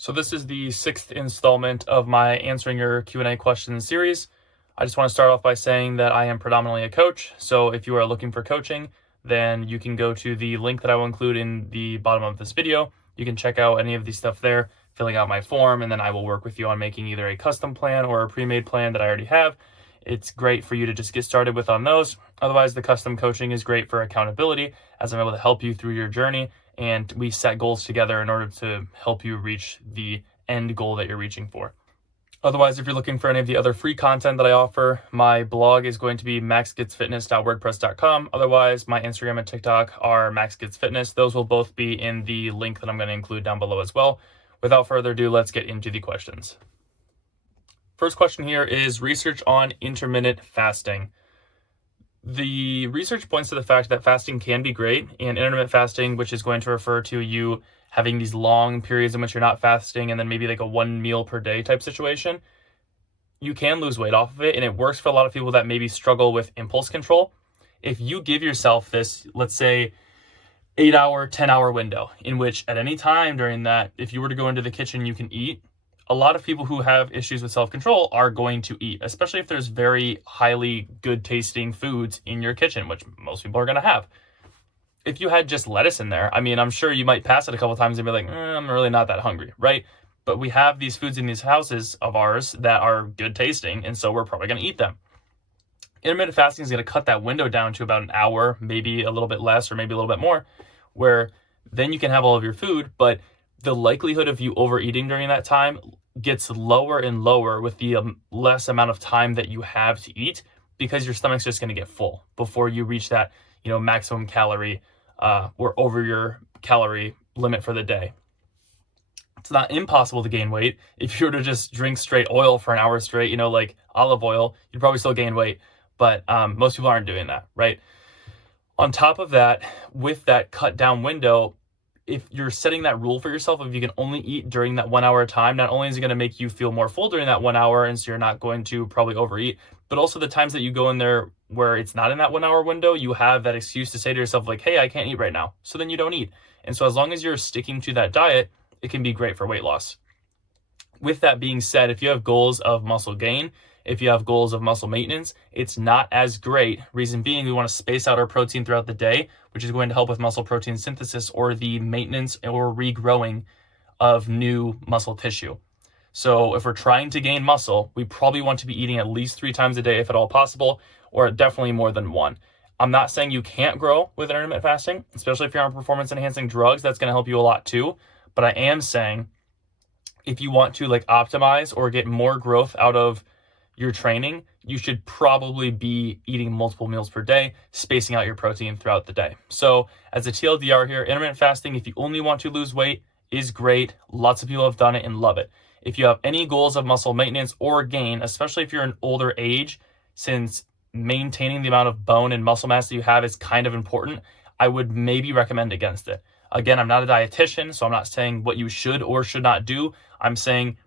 So this is the 6th installment of my Answering Your Q&A questions series. I just want to start off by saying that I am predominantly a coach. So if you are looking for coaching, then you can go to the link that I will include in the bottom of this video. You can check out any of the stuff there, filling out my form, and then I will work with you on making either a custom plan or a pre-made plan that I already have. It's great for you to just get started with on those. Otherwise, the custom coaching is great for accountability, as I'm able to help you through your journey, and we set goals together in order to help you reach the end goal that you're reaching for. Otherwise, if you're looking for any of the other free content that I offer, my blog is going to be maxgetsfitness.wordpress.com. Otherwise, my Instagram and TikTok are maxgetsfitness. Those will both be in the link that I'm going to include down below as well. Without further ado, let's get into the questions. First question here is research on intermittent fasting. The research points to the fact that fasting can be great, and intermittent fasting, which is going to refer to you having these long periods in which you're not fasting and then maybe like a 1 meal per day type situation, you can lose weight off of it, and it works for a lot of people that maybe struggle with impulse control. If you give yourself this, let's say, 8-hour, 10-hour window in which at any time during that, if you were to go into the kitchen, you can eat, a lot of people who have issues with self-control are going to eat, especially if there's very highly good tasting foods in your kitchen, which most people are going to have. If you had just lettuce in there, I mean, I'm sure you might pass it a couple times and be like, I'm really not that hungry, right? But we have these foods in these houses of ours that are good tasting, and so we're probably going to eat them. Intermittent fasting is going to cut that window down to about an hour, maybe a little bit less or maybe a little bit more, where then you can have all of your food, but the likelihood of you overeating during that time gets lower and lower with the less amount of time that you have to eat, because your stomach's just going to get full before you reach that, maximum calorie or over your calorie limit for the day. It's not impossible to gain weight. If you were to just drink straight oil for an hour straight, like olive oil, you'd probably still gain weight, but most people aren't doing that, right? On top of that, with that cut down window, if you're setting that rule for yourself, if you can only eat during that 1 hour time, not only is it going to make you feel more full during that 1 hour, and so you're not going to probably overeat, but also the times that you go in there where it's not in that 1 hour window, you have that excuse to say to yourself like, hey, I can't eat right now. So then you don't eat. And so as long as you're sticking to that diet, it can be great for weight loss. With that being said, if you have goals of muscle gain, if you have goals of muscle maintenance, it's not as great. Reason being, we want to space out our protein throughout the day, which is going to help with muscle protein synthesis or the maintenance or regrowing of new muscle tissue. So if we're trying to gain muscle, we probably want to be eating at least 3 times a day if at all possible, or definitely more than 1. I'm not saying you can't grow with intermittent fasting, especially if you're on performance enhancing drugs. That's going to help you a lot too. But I am saying if you want to optimize or get more growth out of your training, you should probably be eating multiple meals per day, spacing out your protein throughout the day. So as a TLDR here, intermittent fasting, if you only want to lose weight, is great. Lots of people have done it and love it. If you have any goals of muscle maintenance or gain, especially if you're an older age, since maintaining the amount of bone and muscle mass that you have is kind of important, I would maybe recommend against it. Again, I'm not a dietitian, so I'm not saying what you should or should not do. I'm saying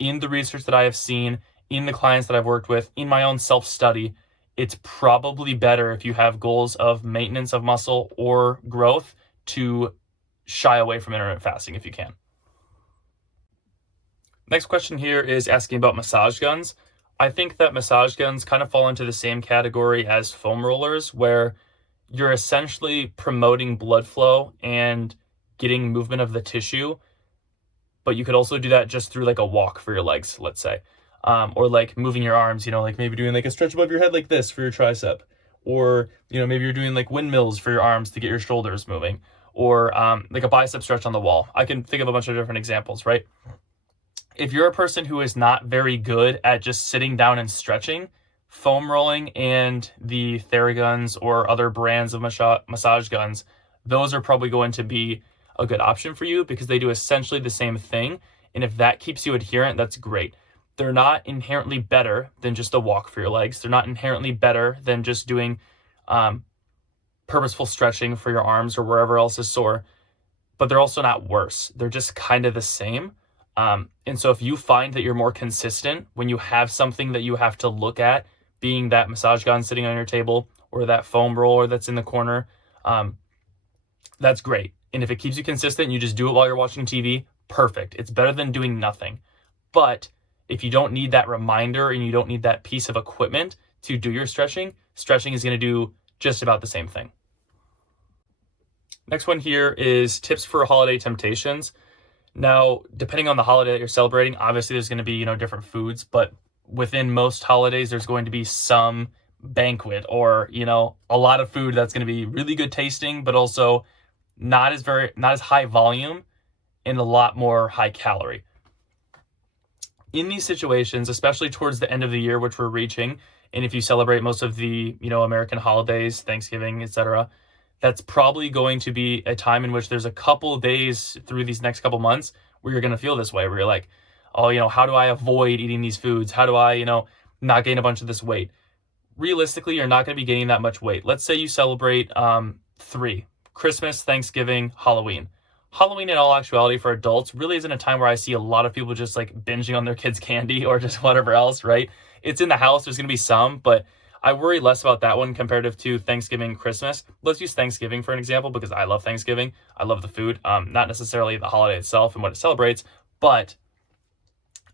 in the research that I have seen, in the clients that I've worked with, in my own self-study, it's probably better if you have goals of maintenance of muscle or growth to shy away from intermittent fasting if you can. Next question here is asking about massage guns. I think that massage guns kind of fall into the same category as foam rollers, where you're essentially promoting blood flow and getting movement of the tissue, but you could also do that just through a walk for your legs, let's say. Or moving your arms, maybe doing a stretch above your head like this for your tricep, or, maybe you're doing windmills for your arms to get your shoulders moving, or a bicep stretch on the wall. I can think of a bunch of different examples, right? If you're a person who is not very good at just sitting down and stretching, foam rolling and the Theraguns or other brands of massage guns, those are probably going to be a good option for you because they do essentially the same thing. And if that keeps you adherent, that's great. They're not inherently better than just a walk for your legs. They're not inherently better than just doing purposeful stretching for your arms or wherever else is sore, but they're also not worse. They're just kind of the same. And so if you find that you're more consistent when you have something that you have to look at, being that massage gun sitting on your table or that foam roller that's in the corner, that's great. And if it keeps you consistent, you just do it while you're watching TV, perfect. It's better than doing nothing. But if you don't need that reminder and you don't need that piece of equipment to do your stretching, stretching is going to do just about the same thing. Next one here is tips for holiday temptations. Now, depending on the holiday that you're celebrating, obviously there's going to be, different foods, but within most holidays, there's going to be some banquet or, a lot of food that's going to be really good tasting, but also not as high volume and a lot more high calorie. In these situations, especially towards the end of the year, which we're reaching, and if you celebrate most of the, American holidays, Thanksgiving, etc., that's probably going to be a time in which there's a couple of days through these next couple months where you're going to feel this way, where you're like, oh, how do I avoid eating these foods? How do I, not gain a bunch of this weight? Realistically, you're not going to be gaining that much weight. Let's say you celebrate 3, Christmas, Thanksgiving, Halloween. Halloween, in all actuality, for adults really isn't a time where I see a lot of people just like binging on their kids' candy or just whatever else, right? It's in the house. There's going to be some, but I worry less about that one comparative to Thanksgiving, Christmas. Let's use Thanksgiving for an example because I love Thanksgiving. I love the food, not necessarily the holiday itself and what it celebrates, but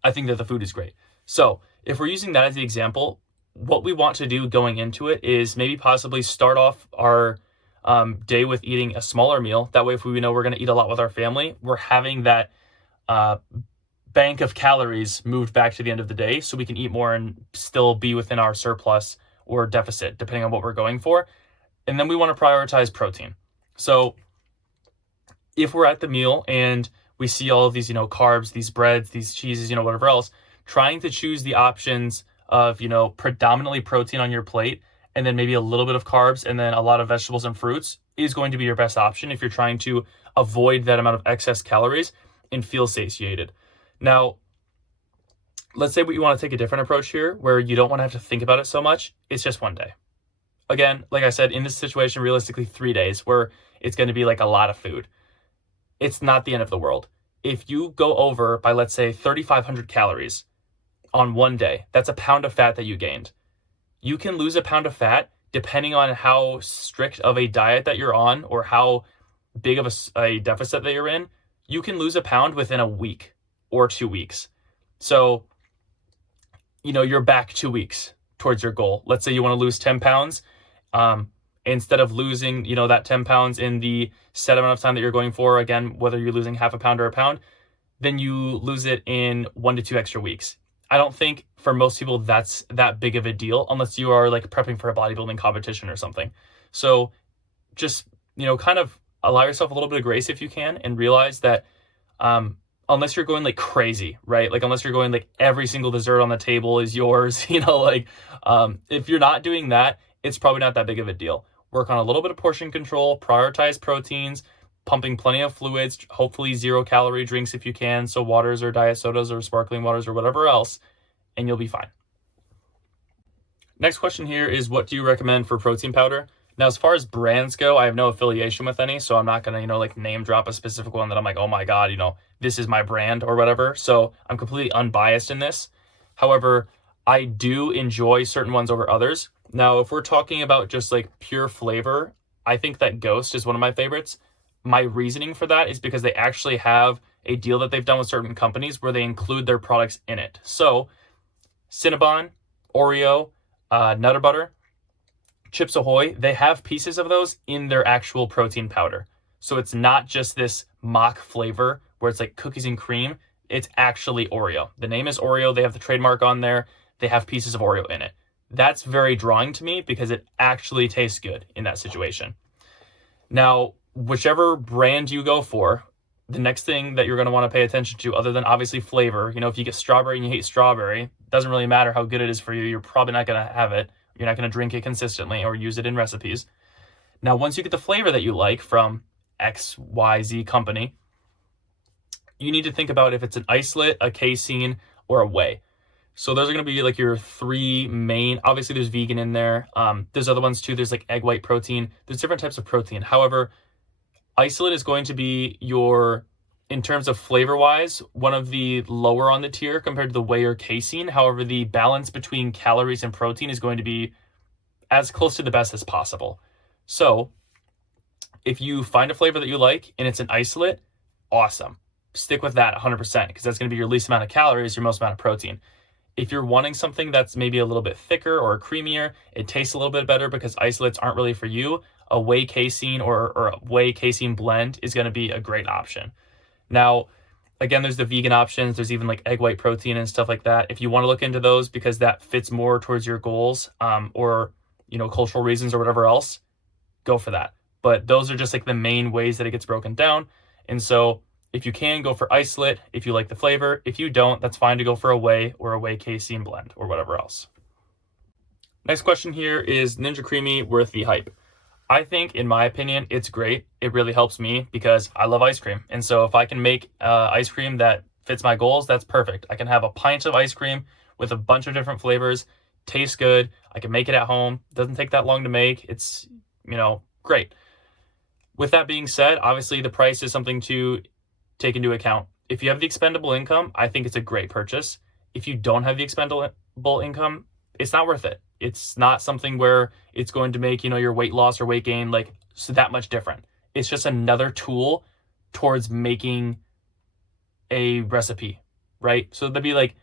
I think that the food is great. So if we're using that as the example, what we want to do going into it is maybe possibly start off our day with eating a smaller meal. That way, if we know we're going to eat a lot with our family, we're having that bank of calories moved back to the end of the day so we can eat more and still be within our surplus or deficit, depending on what we're going for. And then we want to prioritize protein. So if we're at the meal and we see all of these, carbs, these breads, these cheeses, whatever else, trying to choose the options of, predominantly protein on your plate and then maybe a little bit of carbs and then a lot of vegetables and fruits is going to be your best option if you're trying to avoid that amount of excess calories and feel satiated. Now, let's say you want to take a different approach here where you don't want to have to think about it so much. It's just one day. Again, like I said, in this situation, realistically 3 days where it's going to be like a lot of food. It's not the end of the world. If you go over by, let's say, 3,500 calories on one day, that's a pound of fat that you gained. You can lose a pound of fat depending on how strict of a diet that you're on or how big of a deficit that you're in. You can lose a pound within a week or 2 weeks. So, you're back 2 weeks towards your goal. Let's say you want to lose 10 pounds. Instead of losing, that 10 pounds in the set amount of time that you're going for, again, whether you're losing half a pound or a pound, then you lose it in 1 to 2 extra weeks. I don't think for most people that's that big of a deal unless you are like prepping for a bodybuilding competition or something. So just, kind of allow yourself a little bit of grace if you can and realize that unless you're going like crazy, right? Like unless you're going like every single dessert on the table is yours, if you're not doing that, it's probably not that big of a deal. Work on a little bit of portion control, prioritize proteins, pumping plenty of fluids, hopefully 0-calorie drinks if you can, so waters or diet sodas or sparkling waters or whatever else, and you'll be fine. Next question here is, what do you recommend for protein powder? Now, as far as brands go, I have no affiliation with any, so I'm not going to, name drop a specific one that I'm like, oh my God, this is my brand or whatever. So I'm completely unbiased in this. However, I do enjoy certain ones over others. Now, if we're talking about just like pure flavor, I think that Ghost is one of my favorites. My reasoning for that is because they actually have a deal that they've done with certain companies where they include their products in it. So Cinnabon, Oreo, Nutter Butter, Chips Ahoy, they have pieces of those in their actual protein powder. So it's not just this mock flavor where it's like cookies and cream. It's actually Oreo. The name is Oreo. They have the trademark on there. They have pieces of Oreo in it. That's very drawing to me because it actually tastes good in that situation. Now, whichever brand you go for, the next thing that you're going to want to pay attention to, other than obviously flavor, if you get strawberry and you hate strawberry, it doesn't really matter how good it is for you. You're probably not going to have it. You're not going to drink it consistently or use it in recipes. Now, once you get the flavor that you like from XYZ company, you need to think about if it's an isolate, a casein, or a whey. So those are going to be like your 3 main. Obviously, there's vegan in there. There's other ones too. There's like egg white protein. There's different types of protein. However, isolate is going to be in terms of flavor-wise, one of the lower on the tier compared to the whey or casein. However, the balance between calories and protein is going to be as close to the best as possible. So if you find a flavor that you like and it's an isolate, awesome. stick with that 100% because that's going to be your least amount of calories, your most amount of protein. If you're wanting something that's maybe a little bit thicker or creamier, it tastes a little bit better because isolates aren't really for you, a whey casein or a whey casein blend is going to be a great option. Now, again, there's the vegan options. There's even like egg white protein and stuff like that. If you want to look into those because that fits more towards your goals or, cultural reasons or whatever else, go for that. But those are just like the main ways that it gets broken down. And so if you can, go for isolate if you like the flavor. If you don't, that's fine to go for a whey or a whey casein blend or whatever else. Next question here is Ninja Creamy worth the hype? I think, in my opinion, it's great. It really helps me because I love ice cream. And so if I can make ice cream that fits my goals, that's perfect. I can have a pint of ice cream with a bunch of different flavors, tastes good. I can make it at home. Doesn't take that long to make. It's, great. With that being said, obviously the price is something to take into account. If you have the expendable income, I think it's a great purchase. If you don't have the expendable income, it's not worth it. It's not something where it's going to make, your weight loss or weight gain so that much different. It's just another tool towards making a recipe, right? So that'd be like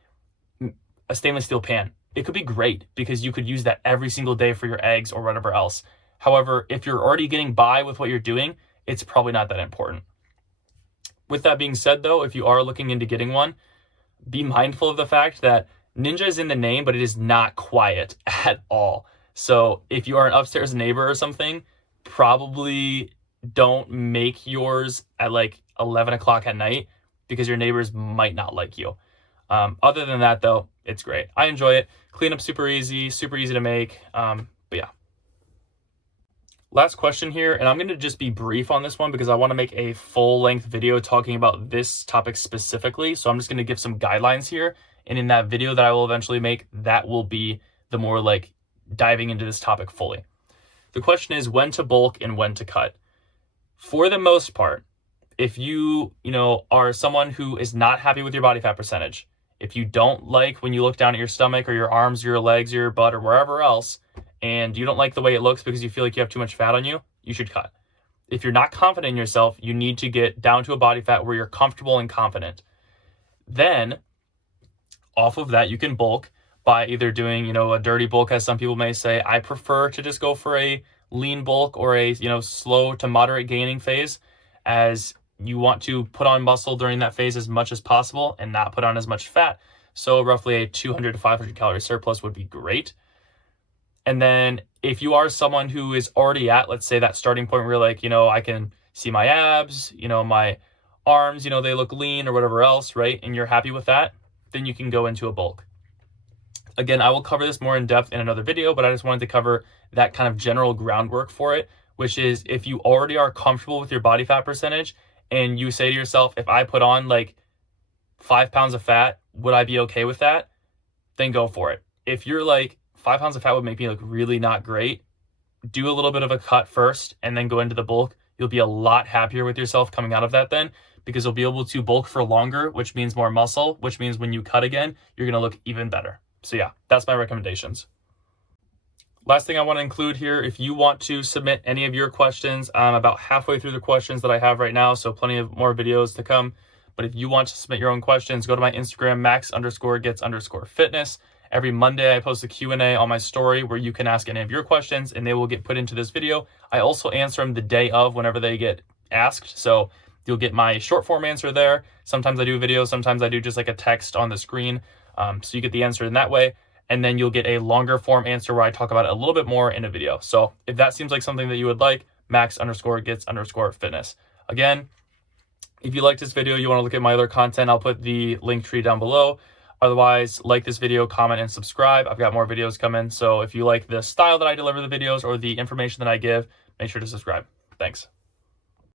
a stainless steel pan. It could be great because you could use that every single day for your eggs or whatever else. However, if you're already getting by with what you're doing, it's probably not that important. With that being said, though, if you are looking into getting one, be mindful of the fact that Ninja is in the name, but it is not quiet at all. So if you are an upstairs neighbor or something, probably don't make yours at 11 o'clock at night because your neighbors might not like you. Other than that, though, it's great. I enjoy it. Cleanup super easy to make. But yeah. Last question here, and I'm going to just be brief on this one because I want to make a full-length video talking about this topic specifically. So I'm just going to give some guidelines here. And in that video that I will eventually make, that will be the more diving into this topic fully. The question is when to bulk and when to cut. For the most part, if you, are someone who is not happy with your body fat percentage, if you don't like when you look down at your stomach or your arms, your legs, your butt, or wherever else, and you don't like the way it looks because you feel like you have too much fat on you, you should cut. If you're not confident in yourself, you need to get down to a body fat where you're comfortable and confident. Then, off of that, you can bulk by either doing, a dirty bulk, as some people may say. I prefer to just go for a lean bulk or a, slow to moderate gaining phase, as you want to put on muscle during that phase as much as possible and not put on as much fat. So roughly a 200 to 500 calorie surplus would be great. And then if you are someone who is already at, let's say, that starting point where you're I can see my abs, my arms, they look lean or whatever else, right? And you're happy with that, then you can go into a bulk. Again, I will cover this more in depth in another video, but I just wanted to cover that kind of general groundwork for it, which is if you already are comfortable with your body fat percentage and you say to yourself, if I put on 5 pounds of fat, would I be okay with that? Then go for it. If you're 5 pounds of fat would make me look really not great, do a little bit of a cut first and then go into the bulk. You'll be a lot happier with yourself coming out of that then, because you'll be able to bulk for longer, which means more muscle, which means when you cut again, you're going to look even better. So yeah, that's my recommendations. Last thing I want to include here, if you want to submit any of your questions, I'm about halfway through the questions that I have right now, so plenty of more videos to come. But if you want to submit your own questions, go to my Instagram, max_gets_fitness. Every Monday, I post a Q&A on my story where you can ask any of your questions and they will get put into this video. I also answer them the day of whenever they get asked. So you'll get my short form answer there. Sometimes I do a video, sometimes I do just a text on the screen. So you get the answer in that way. And then you'll get a longer form answer where I talk about it a little bit more in a video. So if that seems like something that you would like, max_gets_fitness. Again, if you liked this video, you want to look at my other content, I'll put the link tree down below. Otherwise, like this video, comment, and subscribe. I've got more videos coming. So if you like the style that I deliver the videos or the information that I give, make sure to subscribe. Thanks.